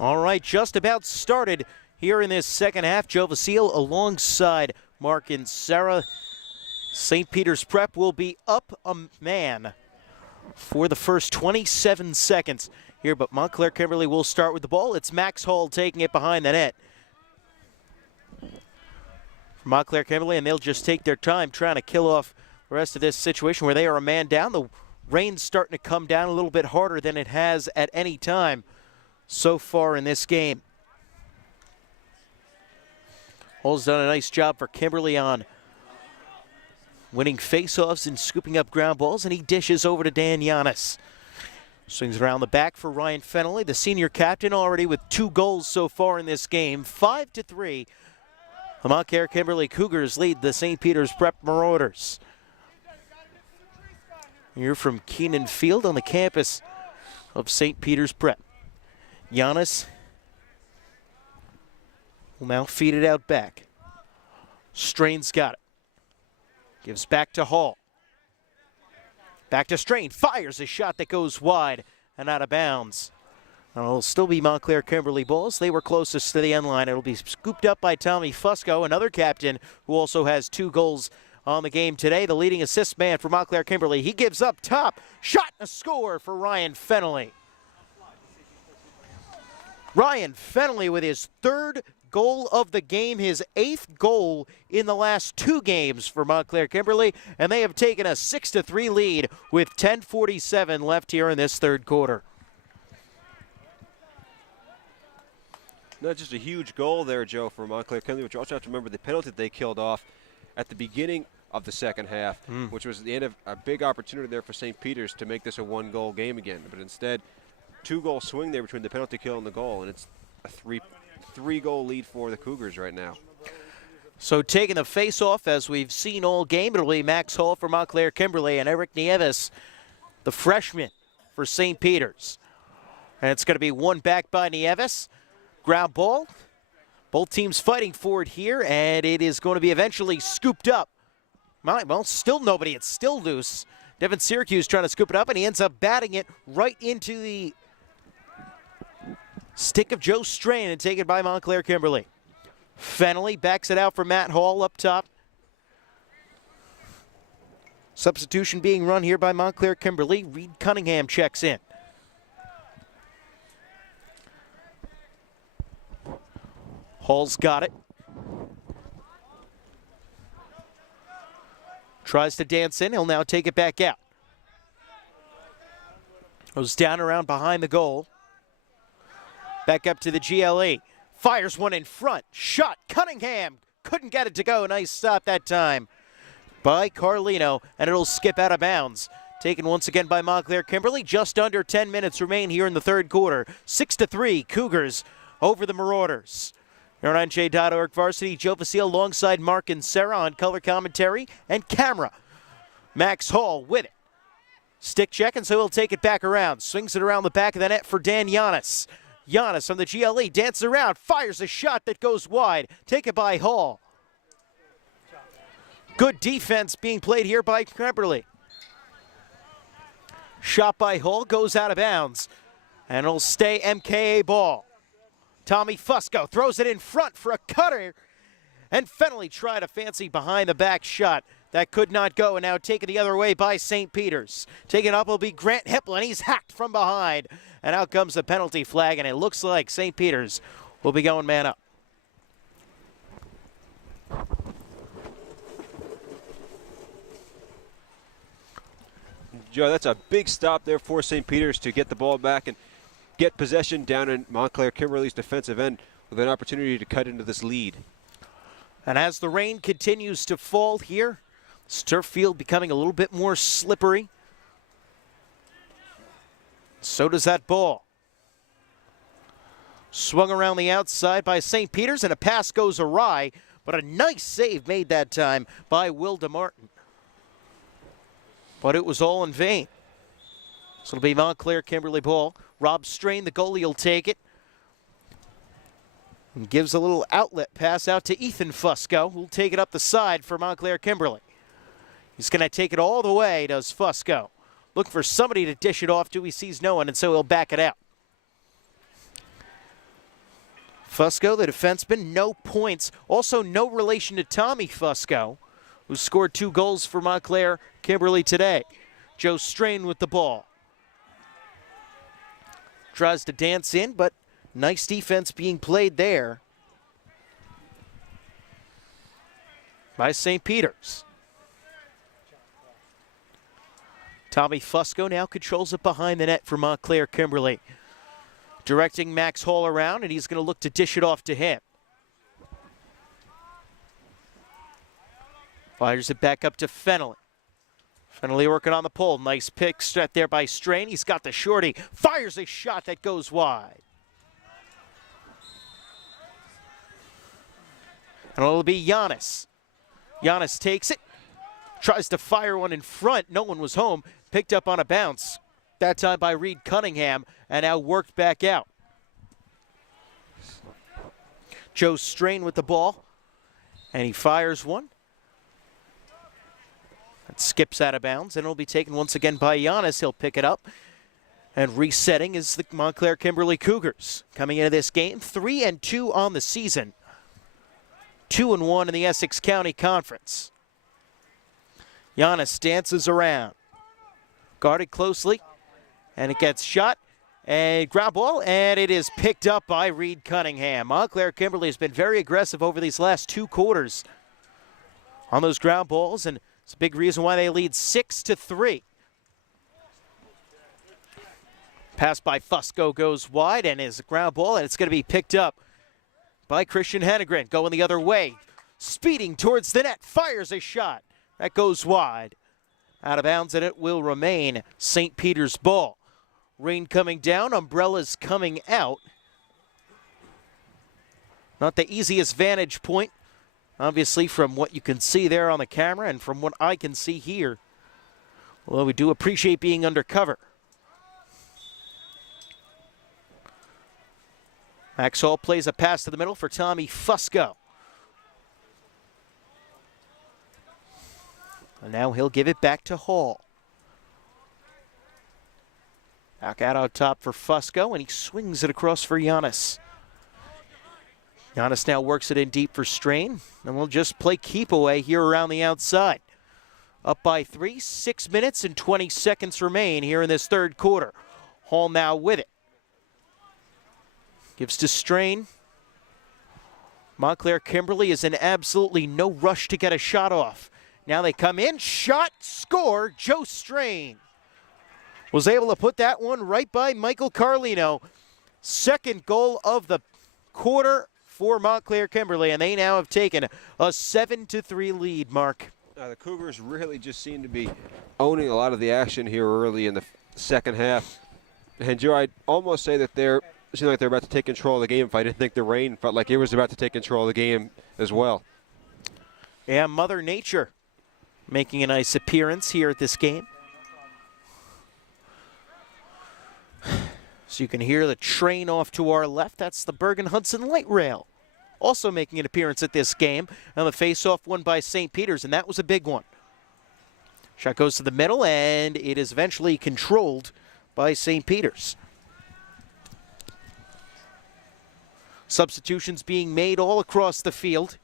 All right, just about started here in this second half. Joe Vasile alongside Mark and Sarah. St. Peter's Prep will be up a man for the first 27 seconds here, but Montclair Kimberly will start with the ball. It's Max Hall taking it behind the net. Montclair Kimberly, and they'll just take their time trying to kill off the rest of this situation where they are a man down. The rain's starting to come down a little bit harder than it has at any time so far in this game. Hall's done a nice job for Kimberly on winning faceoffs and scooping up ground balls, and he dishes over to Dan Giannis. Swings around the back for Ryan Fennelly, the senior captain, already with 2 goals so far in this game, 5-3. The Montclair Kimberly Cougars lead the St. Peter's Prep Marauders. Here from Keenan Field on the campus of St. Peter's Prep. Giannis will now feed it out back. Strain's got it. Gives back to Hall. Back to Strain. Fires a shot that goes wide and out of bounds. And it'll still be Montclair Kimberly balls. They were closest to the end line. It'll be scooped up by Tommy Fusco, another captain who also has 2 goals on the game today. The leading assist man for Montclair Kimberly. He gives up top. Shot and a score for Ryan Fennelly. Ryan Fennelly with his 3rd goal of the game, his 8th goal in the last 2 games for Montclair Kimberly, and they have taken a 6-3 lead with 10:47 left here in this 3rd quarter. Not just a huge goal there, Joe, for Montclair Kimberly, but you also have to remember the penalty that they killed off at the beginning of the second half, which was the end of a big opportunity there for St. Peter's to make this a 1-goal game again. But instead, 2-goal swing there between the penalty kill and the goal, and it's a three-goal lead for the Cougars right now. So taking the face-off, as we've seen all game, it'll be Max Hall for Montclair Kimberly and Eric Nieves, the freshman for St. Peter's. And it's going to be one back by Nieves. Ground ball. Both teams fighting for it here, and it is going to be eventually scooped up. Well, still nobody. It's still loose. Devin Syracuse trying to scoop it up, and he ends up batting it right into the stick of Joe Strain and taken by Montclair Kimberly. Fennelly backs it out for Matt Hall up top. Substitution being run here by Montclair Kimberly. Reed Cunningham checks in. Hall's got it. Tries to dance in. He'll now take it back out. Goes down around behind the goal. Back up to the GLE. Fires one in front. Shot. Cunningham couldn't get it to go. Nice stop that time by Carlino, and it'll skip out of bounds. Taken once again by Montclair Kimberly. Just under 10 minutes remain here in the 3rd quarter. 6-3 Cougars over the Marauders. You're on NJ.org Varsity. Joe Vasile alongside Mark and Sarah on color commentary and camera. Max Hall with it. Stick check, and so he'll take it back around. Swings it around the back of the net for Dan Giannis. Giannis from the GLE dances around, fires a shot that goes wide. Taken by Hall. Good defense being played here by Kimberly. Shot by Hall goes out of bounds, and it'll stay MKA ball. Tommy Fusco throws it in front for a cutter, and Fennelly tried a fancy behind-the-back shot. That could not go, and now taken the other way by St. Peter's. Taken up will be Grant Hipplin. He's hacked from behind, and out comes the penalty flag, and it looks like St. Peter's will be going man up. Joe, that's a big stop there for St. Peter's to get the ball back and get possession down in Montclair Kimberly's defensive end with an opportunity to cut into this lead. And as the rain continues to fall here, this turf field becoming a little bit more slippery. So does that ball. Swung around the outside by St. Peter's, and a pass goes awry, but a nice save made that time by Will DeMartin. But it was all in vain. So it'll be Montclair Kimberly ball. Rob Strain, the goalie, will take it. And gives a little outlet pass out to Ethan Fusco, who'll take it up the side for Montclair Kimberly. He's going to take it all the way, does Fusco. Looking for somebody to dish it off to. He sees no one, and so he'll back it out. Fusco, the defenseman, no points. Also no relation to Tommy Fusco, who scored 2 goals for Montclair Kimberly today. Joe Strain with the ball. Tries to dance in, but nice defense being played there by St. Peter's. Tommy Fusco now controls it behind the net for Montclair Kimberly. Directing Max Hall around, and he's going to look to dish it off to him. Fires it back up to Fennelly. Fennelly working on the pole. Nice pick set there by Strain. He's got the shorty. Fires a shot that goes wide. And it'll be Giannis. Giannis takes it. Tries to fire one in front. No one was home. Picked up on a bounce. That time by Reed Cunningham, and now worked back out. Joe Strain with the ball, and he fires one. That skips out of bounds, and it'll be taken once again by Giannis. He'll pick it up, and resetting is the Montclair Kimberly Cougars. Coming into this game, 3-2 on the season. 2-1 in the Essex County Conference. Giannis dances around. Guarded closely, and it gets shot. And ground ball, and it is picked up by Reed Cunningham. Montclair Kimberly has been very aggressive over these last 2 quarters on those ground balls, and it's a big reason why they lead 6-3. Pass by Fusco goes wide, and is a ground ball, and it's going to be picked up by Christian Hennegren. Going the other way, speeding towards the net, fires a shot. That goes wide. Out of bounds, and it will remain St. Peter's ball. Rain coming down, umbrellas coming out. Not the easiest vantage point, obviously, from what you can see there on the camera and from what I can see here. Although we do appreciate being undercover. Max Hall plays a pass to the middle for Tommy Fusco. And now he'll give it back to Hall. Back out on top for Fusco, and he swings it across for Giannis. Giannis now works it in deep for Strain, and we'll just play keep away here around the outside. Up by 3, 6 minutes and 20 seconds remain here in this third quarter. Hall now with it. Gives to Strain. Montclair Kimberly is in absolutely no rush to get a shot off. Now they come in, shot, score, Joe Strain was able to put that one right by Michael Carlino. Second goal of the quarter for Montclair Kimberly, and they now have taken a 7-3 lead, Mark. The Cougars really just seem to be owning a lot of the action here early in the second half. And Joe, I'd almost say that it seemed like they're about to take control of the game if I didn't think the rain felt like it was about to take control of the game as well. Yeah, Mother Nature making a nice appearance here at this game. So you can hear the train off to our left. That's the Bergen-Hudson Light Rail. Also making an appearance at this game. And the face-off won by St. Peter's, and that was a big one. Shot goes to the middle, and it is eventually controlled by St. Peter's. Substitutions being made all across the field.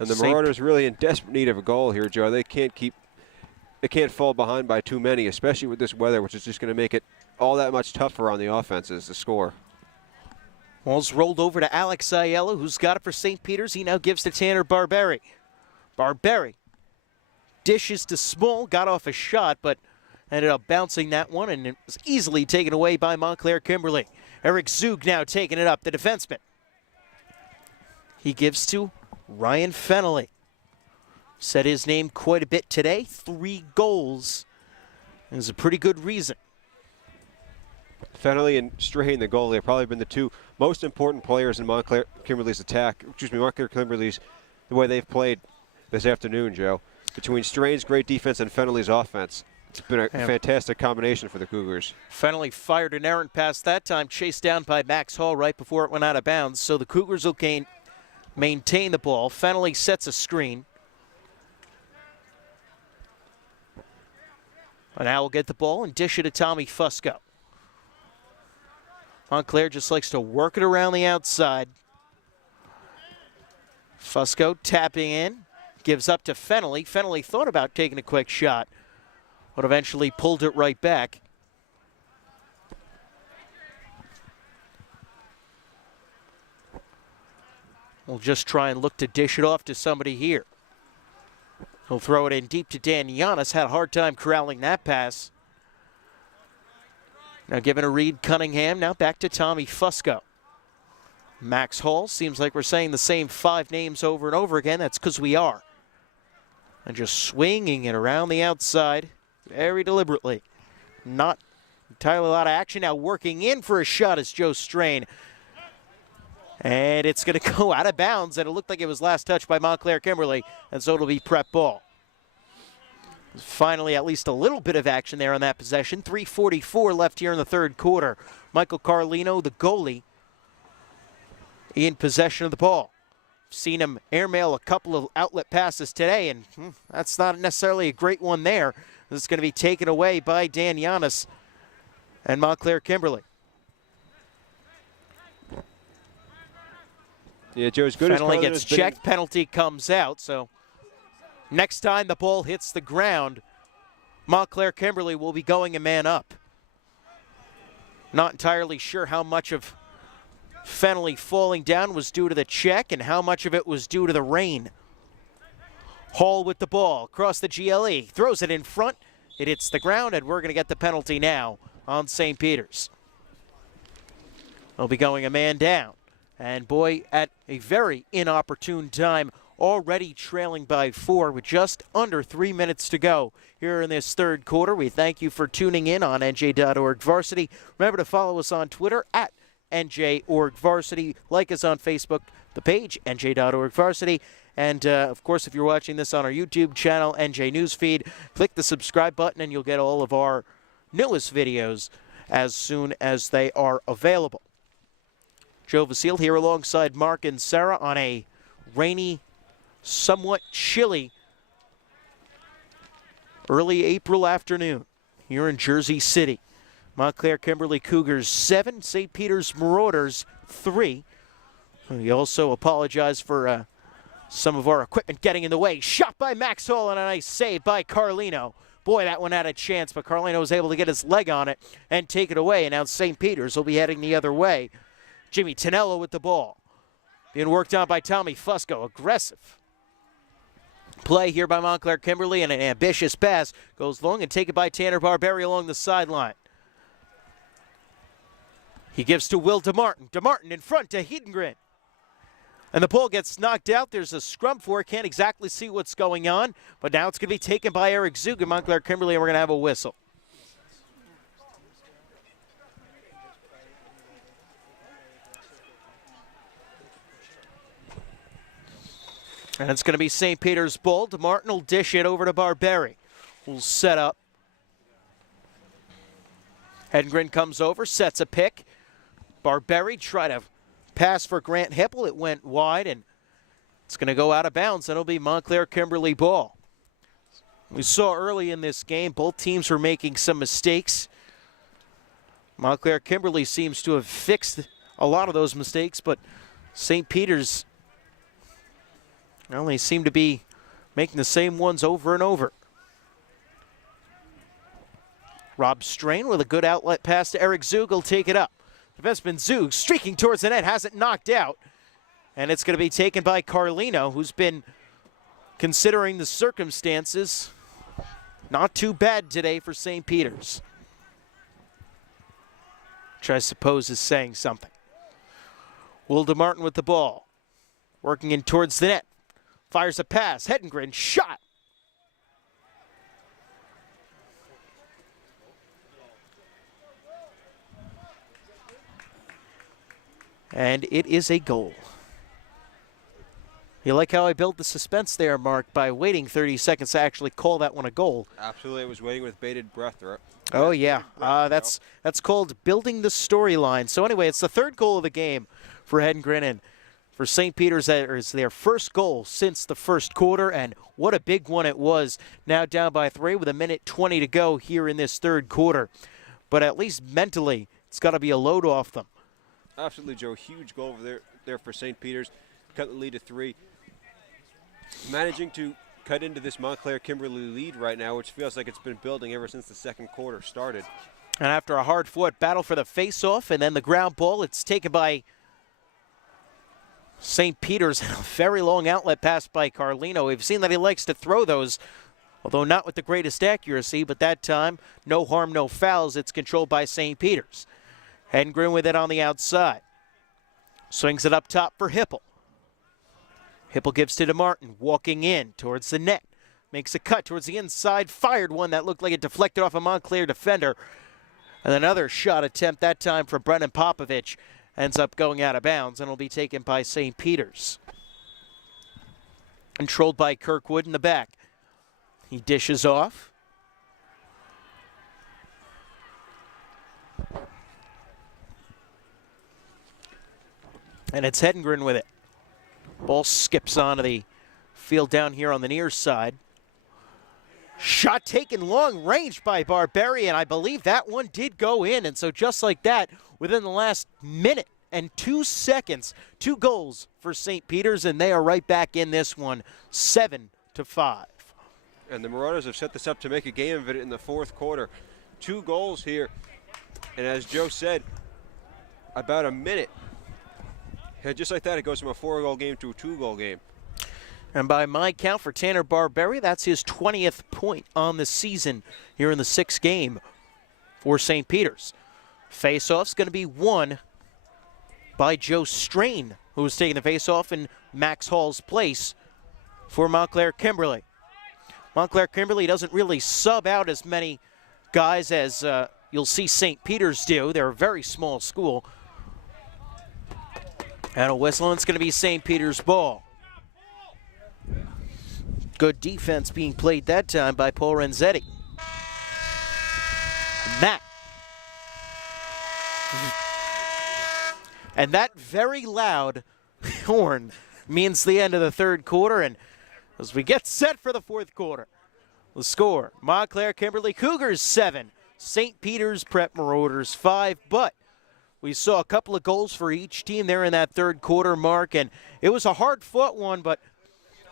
And the Marauders really in desperate need of a goal here, Joe. They can't fall behind by too many, especially with this weather, which is just going to make it all that much tougher on the offenses to score. Ball's rolled over to Alex Aiello, who's got it for St. Peter's. He now gives to Tanner Barberi. Barberi dishes to Small, got off a shot, but ended up bouncing that one, and it was easily taken away by Montclair Kimberly. Eric Zug now taking it up, the defenseman. He gives to Ryan Fennelly. Said his name quite a bit today. 3 goals. Is a pretty good reason. Fennelly and Strain, the goalie, have probably been the 2 most important players in Montclair Kimberly's attack. Montclair Kimberly's, the way they've played this afternoon, Joe. Between Strain's great defense and Fennelly's offense, it's been a fantastic combination for the Cougars. Fennelly fired an errant pass that time, chased down by Max Hall right before it went out of bounds. So the Cougars will maintain the ball. Fennelly sets a screen. And now we'll get the ball and dish it to Tommy Fusco. Montclair just likes to work it around the outside. Fusco tapping in, gives up to Fennelly. Fennelly thought about taking a quick shot, but eventually pulled it right back. We'll just try and look to dish it off to somebody here. He'll throw it in deep to Dan Giannis. Had a hard time corralling that pass. Now giving a read, Cunningham. Now back to Tommy Fusco. Max Hall. Seems like we're saying the same 5 names over and over again. That's because we are. And just swinging it around the outside very deliberately. Not entirely a lot of action. Now working in for a shot is Joe Strain. And it's going to go out of bounds, and it looked like it was last touched by Montclair Kimberly, and so it'll be prep ball. Finally, at least a little bit of action there on that possession. 3:44 left here in the third quarter. Michael Carlino, the goalie, in possession of the ball. Seen him airmail a couple of outlet passes today, and that's not necessarily a great one there. This is going to be taken away by Dan Giannis and Montclair Kimberly. Yeah, Joe, as good as Finally gets checked, penalty comes out, so next time the ball hits the ground, Montclair Kimberly will be going a man up. Not entirely sure how much of Fennelly falling down was due to the check and how much of it was due to the rain. Hall with the ball across the GLE, throws it in front, it hits the ground, and we're going to get the penalty now on St. Peter's. They'll be going a man down. And boy, at a very inopportune time, already trailing by 4 with just under 3 minutes to go here in this third quarter. We thank you for tuning in on NJ.org Varsity. Remember to follow us on Twitter at NJ.org Varsity. Like us on Facebook, the page NJ.org Varsity. And, of course, if you're watching this on our YouTube channel, NJ Newsfeed, click the subscribe button and you'll get all of our newest videos as soon as they are available. Joe Vasile here alongside Mark and Sarah on a rainy, somewhat chilly early April afternoon here in Jersey City. Montclair Kimberly Cougars 7, St. Peter's Marauders 3. We also apologize for some of our equipment getting in the way. Shot by Max Hall and a nice save by Carlino. Boy, that one had a chance, but Carlino was able to get his leg on it and take it away. And now St. Peter's will be heading the other way. Jimmy Tonello with the ball. Being worked on by Tommy Fusco. Aggressive play here by Montclair Kimberly, and an ambitious pass goes long and taken by Tanner Barberi along the sideline. He gives to Will DeMartin. DeMartin in front to Hedengren. And the ball gets knocked out. There's a scrum for it. Can't exactly see what's going on, but now it's going to be taken by Eric Zug and Montclair Kimberly, and we're going to have a whistle. And it's going to be St. Peter's ball. DeMartin will dish it over to Barberi. Will set up. Hedengren comes over, sets a pick. Barberi tried to pass for Grant Hipple. It went wide, and it's going to go out of bounds. That'll be Montclair Kimberly ball. We saw early in this game, both teams were making some mistakes. Montclair Kimberly seems to have fixed a lot of those mistakes, but St. Peter's, well, they seem to be making the same ones over and over. Rob Strain with a good outlet pass to Eric Zug will take it up. Defenseman Zug streaking towards the net, has it knocked out. And it's going to be taken by Carlino, who's been, considering the circumstances, not too bad today for St. Peter's. Which I suppose is saying something. Will DeMartin with the ball. Working in towards the net. Fires a pass. Hedengren shot. And it is a goal. You like how I built the suspense there, Mark, by waiting 30 seconds to actually call that one a goal. Absolutely. I was waiting with bated breath. Oh, yeah. That's called building the storyline. So anyway, it's the third goal of the game for Hedengren, and for St. Peter's, that is their first goal since the first quarter, and what a big one it was. Now down by 3 with 1:20 to go here in this third quarter. But at least mentally, it's got to be a load off them. Absolutely, Joe. Huge goal over there for St. Peter's. Cut the lead to 3. Managing to cut into this Montclair Kimberly lead right now, which feels like it's been building ever since the second quarter started. And after a hard-fought battle for the face-off and then the ground ball, it's taken by St. Peter's. A very long outlet pass by Carlino. We've seen that he likes to throw those, although not with the greatest accuracy, but that time, no harm, no fouls. It's controlled by St. Peter's. Hedengren with it on the outside. Swings it up top for Hipple. Hipple gives to DeMartin, walking in towards the net. Makes a cut towards the inside, fired one that looked like it deflected off a Montclair defender. And another shot attempt, that time from Brennan Popovich, ends up going out of bounds and will be taken by St. Peter's. Controlled by Kirkwood in the back. He dishes off. And it's Hedengren with it. Ball skips onto the field down here on the near side. Shot taken long range by Barbarian. I believe that one did go in. And so just like that, within the last minute and 2 seconds, 2 goals for St. Peter's, and they are right back in this one, 7-5. And the Marauders have set this up to make a game of it in the fourth quarter. 2 goals here. And as Joe said, about a minute. And just like that, it goes from a 4-goal game to a 2-goal game. And by my count for Tanner Barberi, that's his 20th point on the season here in the 6th game for St. Peter's. Face-off's going to be won by Joe Strain, who was taking the face-off in Max Hall's place for Montclair Kimberly. Montclair Kimberly doesn't really sub out as many guys as you'll see St. Peter's do. They're a very small school. And a whistle, and it's going to be St. Peter's ball. Good defense being played that time by Paul Renzetti. And that very loud horn means the end of the third quarter. And as we get set for the fourth quarter, the score, Montclair Kimberly Cougars 7, St. Peter's Prep Marauders 5. But we saw a couple of goals for each team there in that third quarter, Mark, and it was a hard-fought one, but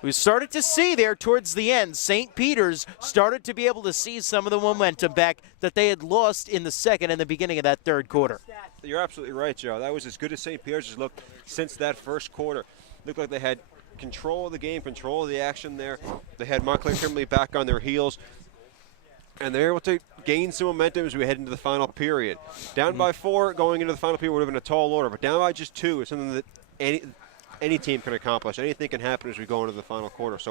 we started to see there towards the end, St. Peter's started to be able to see some of the momentum back that they had lost in the second and the beginning of that third quarter. You're absolutely right, Joe. That was as good as St. Peter's has looked since that first quarter. Looked like they had control of the game, control of the action there. They had Montclair Kimberly back on their heels, and they're able to gain some momentum as we head into the final period. Down by 4 going into the final period would have been a tall order, but down by just 2 is something that any team can accomplish. Anything can happen as we go into the final quarter. So